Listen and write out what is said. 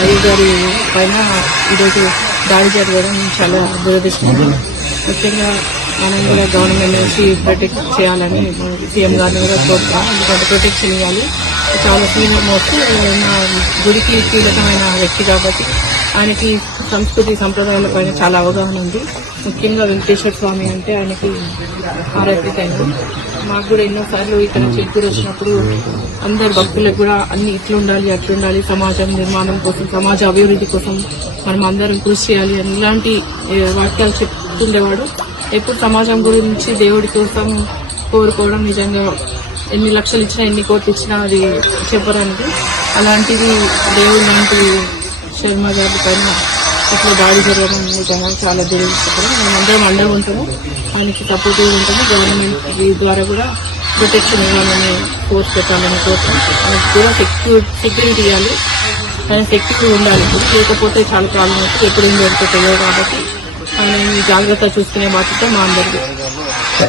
అయ్యర్ గారి పైన ఈరోజు దాడి జరగడం చాలా దురదృష్టం. ముఖ్యంగా మనం కూడా గవర్నమెంట్ నుంచి ప్రొటెక్ట్ చేయాలని సీఎం గారిని కూడా కోరుతున్నాం. ఎందుకంటే ప్రొటెక్షన్ ఇవ్వాలి. చాలా సీనియర్ మోస్ట్ నా గుడికి కీలకమైన వ్యక్తి కాబట్టి ఆయనకి సంస్కృతి సంప్రదాయాల పైన చాలా అవగాహన ఉంది. ముఖ్యంగా వెంకటేశ్వర స్వామి అంటే ఆయనకి ఆరాధికైంది. మాకు కూడా ఎన్నోసార్లు ఇక్కడ చిత్తూరు వచ్చినప్పుడు అందరు భక్తులకు కూడా అన్ని ఇట్లుండాలి అట్లుండాలి, సమాజం నిర్మాణం కోసం, సమాజ అభివృద్ధి కోసం మనం అందరం కృషి చేయాలి అని ఇలాంటి వాక్యాలు చెప్తుండేవాడు. ఎప్పుడు సమాజం గురించి దేవుడి కోసం కోరుకోవడం నిజంగా ఎన్ని లక్షలు ఇచ్చినా ఎన్ని కోట్లు ఇచ్చినా అది చెప్పడానికి. అలాంటిది దేవుడి లాంటి శర్మ గారి పైన ఇట్లా దాడి జరగడం నిజంగా చాలా దురదృష్టకరం. మేమందరం అండగా ఉంటాము, ఆయనకి సపోర్టివ్ ఉంటాము. గవర్నమెంట్ ద్వారా కూడా ప్రొటెక్షన్ ఇవ్వాలని ఫోర్స్ పెట్టాలని కోరుతాం. ఆయనకు కూడా సెక్యూరిటీ ఇవ్వాలి, ఆయన సెక్యూరిటీ ఉండాలి. లేకపోతే చాలా ప్రాబ్లం అవుతుంది. ఎప్పుడు ఏం జరుగుతుందో తెలియదు కాబట్టి ఆయన జాగ్రత్త చూసుకునే బాధ్యత మా అందరికీ.